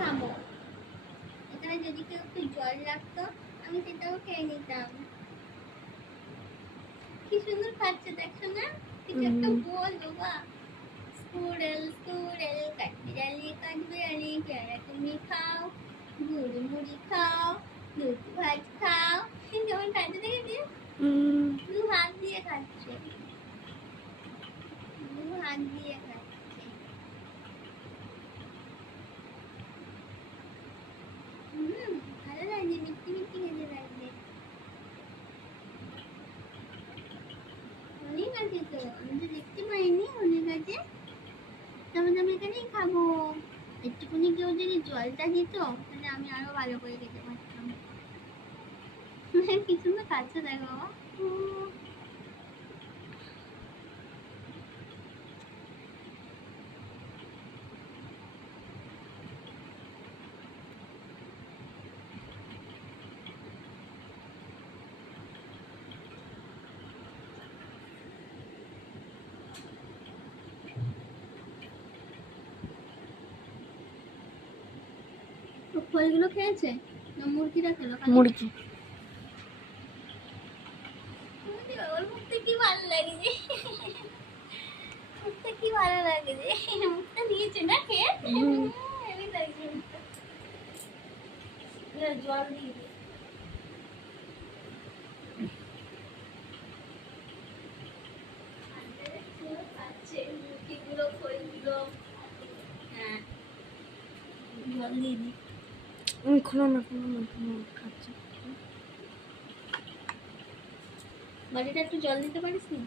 খাবো। এখানে যদি কেউ একটু জল রাখতো আমি সেটাও খেয়ে নিতাম। কি সুন্দর খাচ্ছে দেখছো না? কিছু একটা বল বাবা। স্কুরেল স্কুরেল কাঠবিড়ালি কাঠবিড়ালি পেয়ারা তুমি খাও, গুড় মুড়ি খাও, দুধ ভাত খাও। যেমন খাচ্ছে দেখেছিস? দু হাত দিয়ে খাচ্ছে, দু হাত দিয়ে খাচ্ছে। ভালো লাগছে, মিষ্টি মিষ্টি খেতে লাগছে। অনেক আছে তো, আমি তো দেখতে পাইনি অনেক আছে। তবে আমি এখানেই খাবো। একটুখানি কেউ যদি জলটা দিত তাহলে আমি আরো ভালো করে খেতে পারতাম। কি সুন্দর খাচ্ছে দেখো বাবা। ফলগুলো খেয়েছে না মুরগিটা খেলো? মুরগি। ওর মুখটা কি ভালো লাগছে, মুখটা কি ভালো লাগছে, মুখটা নিয়েছে না খেয়ে। হেবি লাগছে মুখটা। জল দিয়ে দে। খাচ্ছে মুরগিগুলো খোলগুলো। হ্যাঁ জল দিয়ে দি। খোলো না খাচ্ছে। বাড়িটা একটু জল দিতে পারিস না?